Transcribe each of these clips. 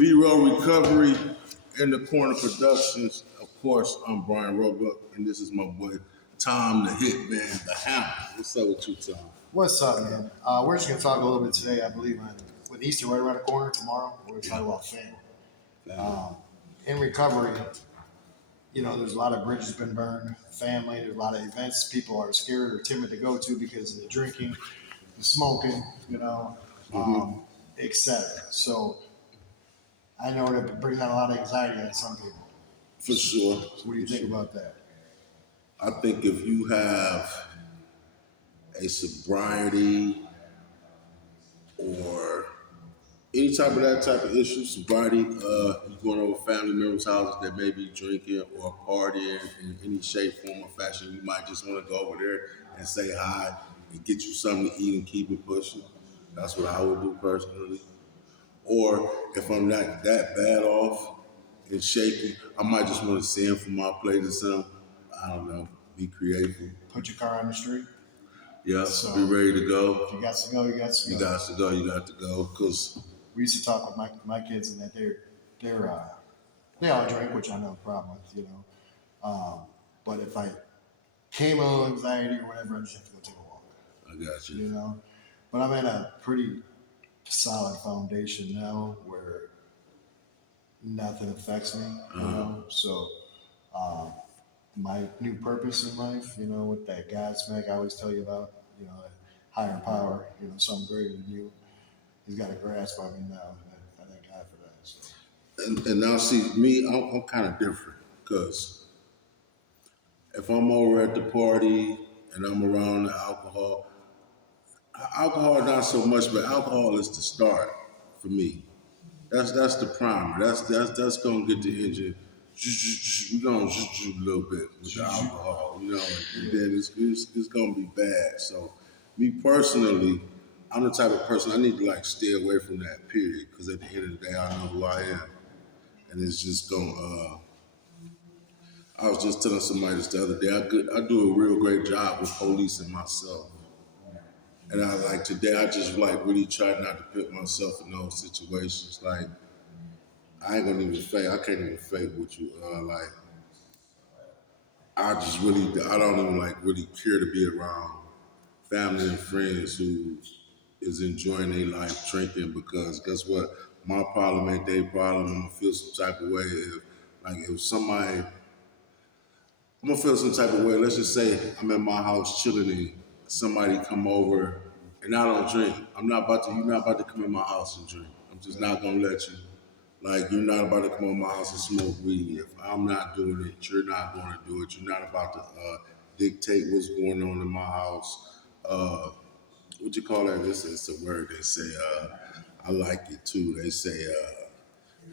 B-Roll Recovery and the Corner Productions. Of course, I'm Brian Roebuck, and this is my boy Tom the Hitman, the Hammer. What's up with you, Tom? What's up, man? We're just going to talk a little bit today, I believe, with Easter right around the corner tomorrow. We're going to talk about family. In recovery, there's a lot of bridges been burned, family, there's a lot of events people are scared or timid to go to because of the drinking, the smoking, etc. So I know that brings out a lot of anxiety on some people. For sure. So what do you think about that? I think if you have a sobriety or any type of that type of issue, sobriety, you're going over family members' houses that may be drinking or partying in any shape, form, or fashion, you might just want to go over there and say hi and get you something to eat and keep it pushing. That's what I would do personally. Or if I'm not that bad off and shaky, I might just want to send for my plate or something. I don't know. Be creative. Put your car on the street. Yeah, So, be ready to go. If you got to go, you got to go. You got to go. You got to go. Cause we used to talk with my kids and that they all drink, which I know a problem with, but if I came on anxiety or whatever, I just have to go take a walk. I got you. But I'm at a pretty solid foundation now where nothing affects me, So my new purpose in life, with that God smack I always tell you about, that higher power, something greater than you. He's got a grasp on me now, and I thank God for that. So. And now see, me, I'm kind of different because if I'm over at the party and I'm around the alcohol not so much, but alcohol is the start for me. That's the primer. That's gonna get the engine. We're gonna a little bit with the alcohol, and then it's gonna be bad. So, me personally, I'm the type of person I need to stay away from that period because at the end of the day, I know who I am, and it's just gonna. I was just telling somebody this the other day. I do a real great job with policing myself. And today I just really try not to put myself in those situations. I ain't gonna even fake. I can't even fake what you I don't even really care to be around family and friends who is enjoying their life drinking because guess what? My problem ain't their problem. I'm gonna feel some type of way if somebody I'm gonna feel some type of way. Let's just say I'm in my house chilling and somebody come over and I don't drink. You're not about to come in my house and drink. I'm just not gonna let you. You're not about to come in my house and smoke weed. If I'm not doing it, you're not gonna do it. You're not about to dictate what's going on in my house. What you call that? It's a word they say, I like it too. They say,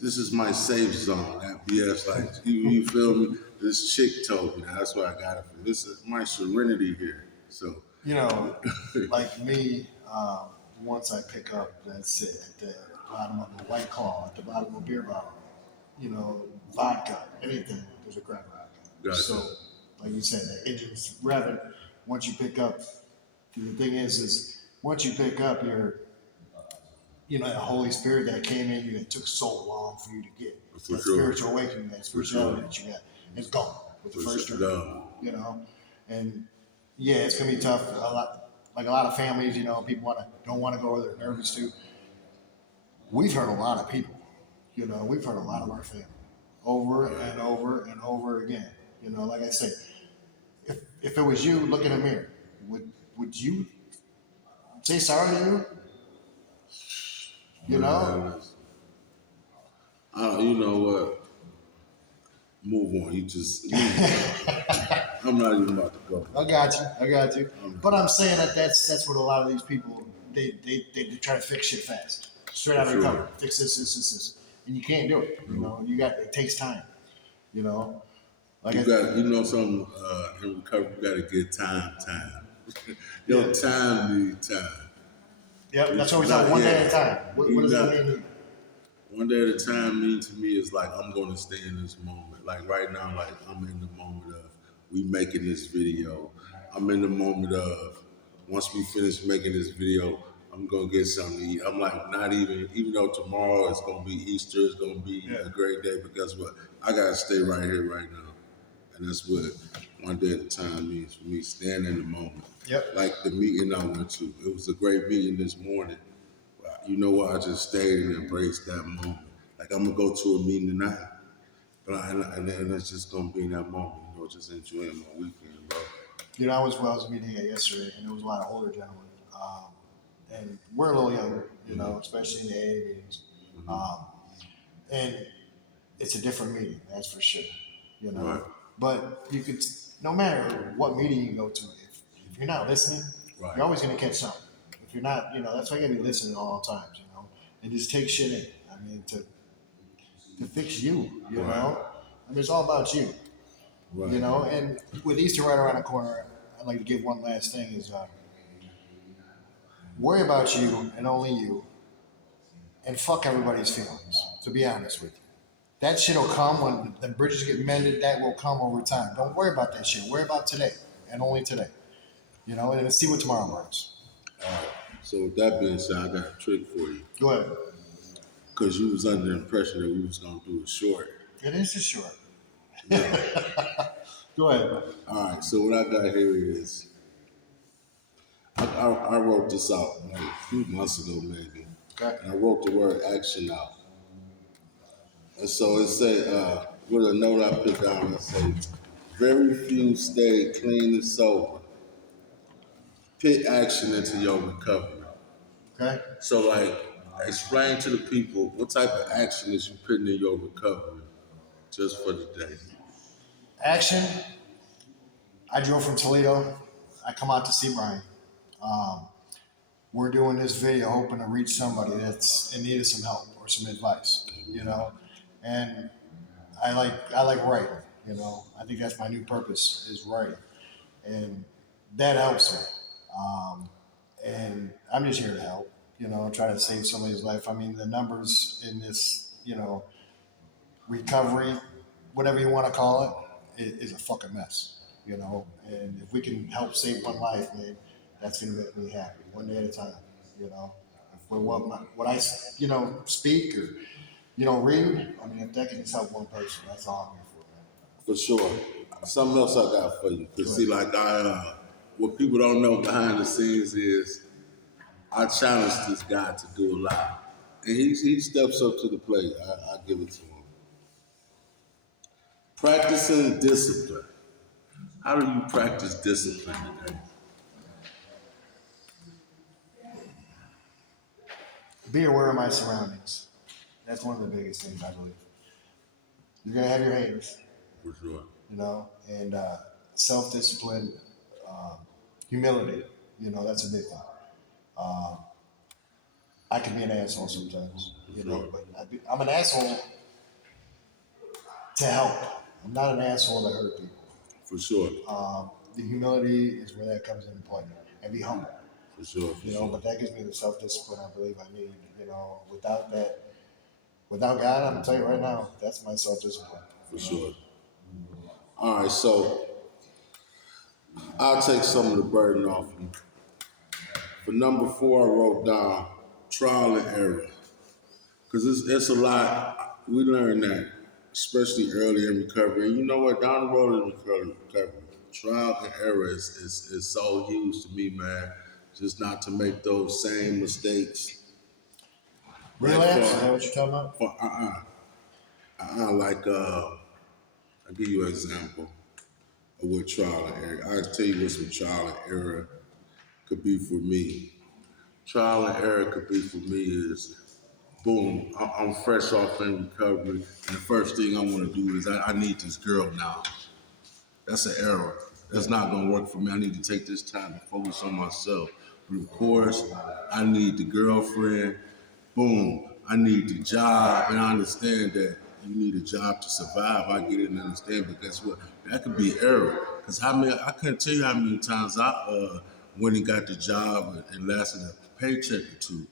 this is my safe zone. That BS, you feel me? This chick told me. That's where I got it from. This is my serenity here. So like me, once I pick up, that's it, at the bottom of a White Claw, at the bottom of a beer bottle, vodka, anything, there's a crack rock. Gotcha. So, like you said, the engine's revving. Once you pick up, the thing is once you pick up your, the Holy Spirit that came in you, it took so long for you to get. That spiritual awakening, that spirituality that you got, it's gone with the first drink. And yeah, it's gonna be tough. A lot of families, people don't want to go, or they're nervous to. We've heard a lot of people, we've heard a lot of our family over and over and over again. Like I say, if it was you, look in the mirror. Would you say sorry to you? You know what? Move on. I'm not even about to go. I got you. But I'm saying that's what a lot of these people they try to fix shit fast. Straight out of recovery. Fix this. And you can't do it. It takes time. Something in recovery, you gotta get time. Time needs time. Yep, that's what we're talking. One day at a time. What does that mean to you? One day at a time means to me is I'm gonna stay in this moment. Right now, I'm in the moment of we making this video. I'm in the moment of once we finish making this video, I'm gonna get something to eat. I'm like, not even though tomorrow is gonna be Easter, it's gonna be Yeah. a great day. But guess what? I gotta stay right here, right now, and that's what one day at a time means for me. Staying in the moment. Yep. Like the meeting I went to, it was a great meeting this morning. You know what? I just stayed and embraced that moment. Like I'm gonna go to a meeting tonight, but and it's just gonna be in that moment. You know, just enjoying my weekend, bro. You know, I was meeting yesterday, and there was a lot of older gentlemen, and we're a little younger, you know, especially in the AA meetings. And it's a different meeting, that's for sure, you know. Right. But you could, no matter what meeting you go to, if you're not listening, Right. you're always going to catch something. If you're not, you know, that's why you got to be listening all times, you know, and just take shit in. I mean, to fix you, you Right. know. I mean, it's all about you. Right. You know, and with Easter right around the corner, I'd like to give one last thing is worry about you and only you, and fuck everybody's feelings, to be honest with you. That shit will come when the bridges get mended, that will come over time. Don't worry about that shit. Worry about today and only today. You know, and see what tomorrow brings. All right. So with that being said, I got a trick for you. Go ahead. Because you was under the impression that we was gonna do it short. It is just short. Go ahead. All right. So what I got here is I wrote this out like a few months ago, maybe, Okay. and I wrote the word action out. And so it said, with a note I put down, it said, very few stay clean and sober. Put action into your recovery. Okay. So, like, explain to the people what type of action is you putting in your recovery just for the day. Action. I drove from Toledo. I come out to see Brian. We're doing this video hoping to reach somebody that's in need of some help or some advice, you know. And I like writing, you know. I think that's my new purpose is writing, and that helps me. And I'm just here to help, you know, try to save somebody's life. I mean, the numbers in this, you know, recovery, whatever you want to call it, is a fucking mess, you know. And if we can help save one life, man, that's gonna make me happy, one day at a time, you know. For what I, you know, speak or, you know, read, I mean, if that can just help one person, that's all I'm here for, man. For sure. Something else I got for you. Go Cause see, like what people don't know behind the scenes is I challenged this guy to do a lot, and he steps up to the plate. I give it to him. Practicing discipline. How do you practice discipline today? Be aware of my surroundings. That's one of the biggest things I believe. You're gonna have your haters, For sure. you know, and self-discipline, humility. You know, that's a big one. I can be an asshole sometimes, you know, but I'm an asshole to help. I'm not an asshole to hurt people. For sure. The humility is where that comes into play, and be humble. For sure. For You know, sure. but that gives me the self-discipline I believe I need. You know, without that, without God, I'm gonna tell you right now, that's my self-discipline. For sure. All right, so I'll take some of the burden off you. For number 4, I wrote down trial and error. Because it's a lot. We learn that, especially early in recovery. And you know what? Down the road in recovery, trial and error is so huge to me, man. Just not to make those same mistakes. Relapse? Is that what you're talking about? Like, I'll give you an example of what trial and error. I'll tell you what some trial and error could be for me. Trial and error could be for me is, boom, I'm fresh off in recovery, and the first thing I want to do is I need this girl now. That's an error. That's not going to work for me. I need to take this time to focus on myself. But of course, I need the girlfriend. Boom, I need the job, and I understand that you need a job to survive. I get it and understand, but guess what? That could be error. Because I couldn't tell you how many times I went and got the job and lasted a paycheck or two.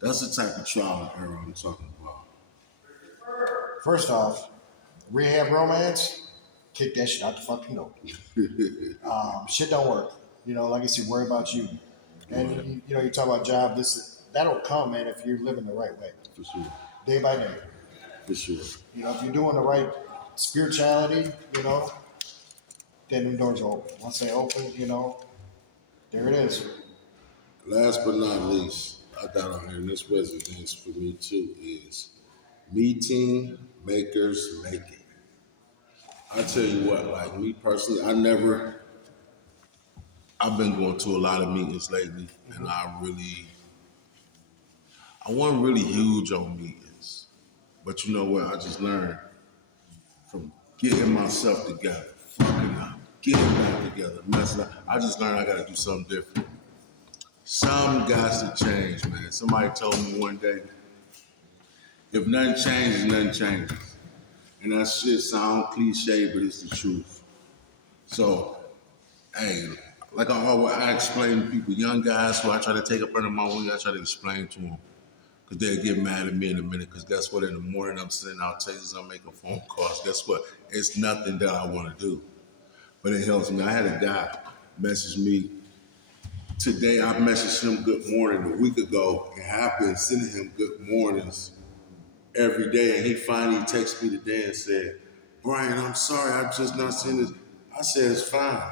That's the type of trial and error I'm talking about. First off, rehab romance, kick that shit out the fucking door. Shit don't work. You know, like I said, worry about you. And you talk about job. That'll come, man, if you're living the right way, For sure. day by day. For sure. If you're doing the right spirituality, then the doors are open. Once they open, there it is. Last but not least, I got on here, and this resonates for me too, is meeting makers make it. I tell you what, like me personally, I've been going to a lot of meetings lately, and I wasn't really huge on meetings. But you know what? I just learned from getting myself together, fucking up, getting back together, messing up. I just learned I gotta do something different. Some got to change, man. Somebody told me one day, if nothing changes, nothing changes. And that shit sound cliche, but it's the truth. So, hey, like I explain to people, young guys who I try to take up under my wing, I try to explain to them. Because they'll get mad at me in a minute. Because guess what? In the morning, I'm sending out texts, I'm making phone calls. Guess what? It's nothing that I want to do. But it helps me. I had a guy message me today. I messaged him good morning a week ago and have been sending him good mornings every day. And he finally texted me today and said, Brian, I'm sorry, I've just not seen this. I said, it's fine.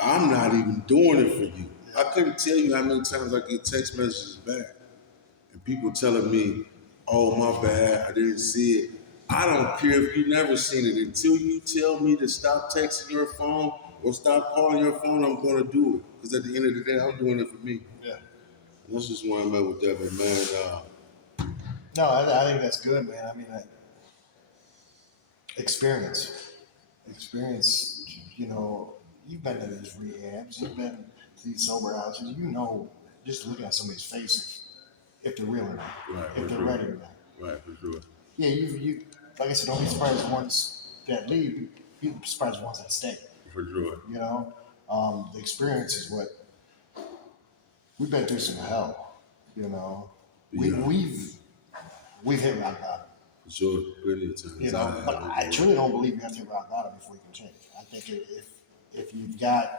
I'm not even doing it for you. I couldn't tell you how many times I get text messages back. And people telling me, oh, my bad, I didn't see it. I don't care if you never seen it. Until you tell me to stop texting your phone or stop calling your phone, I'm going to do it. Because at the end of the day, I'm doing it for me. Yeah. And that's just why I'm at with that. But man, No, I think that's good, man. I mean, experience. You've been to these rehabs, you've been to these sober houses, just looking at somebody's face if they're real or not, right, if they're sure. ready or not. Right, for sure. Yeah, you like I said, don't be surprised the ones that leave, be surprised the ones that stay. For sure. The experience is what we've been through some hell. Yeah. We've hit rock bottom. For sure, plenty of times. But I truly don't believe you have to hit rock bottom before you can change. I think if you've got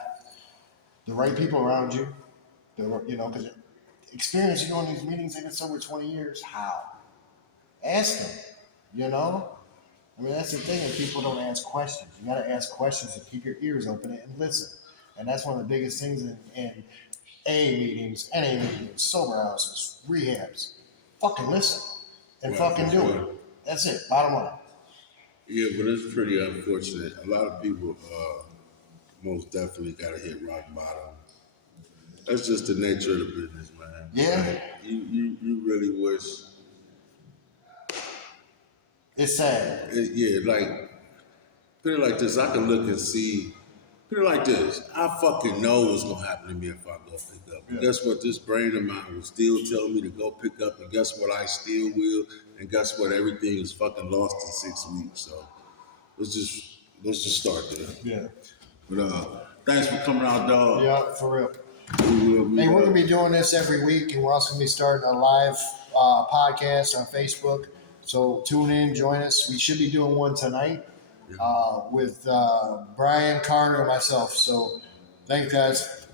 the right people around you, because experience, you go in these meetings, they've been sober 20 years. How? Ask them. I mean, that's the thing, that people don't ask questions. You got to ask questions and keep your ears open and listen. And that's one of the biggest things in AA meetings, NA meetings, sober houses, rehabs. Fucking listen and fucking do it. That's it. Bottom line. Yeah, but it's pretty unfortunate. A lot of people most definitely got to hit rock bottom. That's just the nature of the business, man. Yeah. Like, you really wish. It's sad. Like, put it like this. I can look and see. Put it like this. I fucking know what's going to happen to me if I go pick up. And guess what? This brain of mine will still tell me to go pick up. And guess what? I still will. And guess what? Everything is fucking lost in 6 weeks. So let's just start there. Yeah. But thanks for coming out, dog. Yeah, for real. We're We're going to be doing this every week, and we're also going to be starting a live podcast on Facebook. So tune in, join us. We should be doing one tonight with Brian, Carter, and myself. So thanks, guys.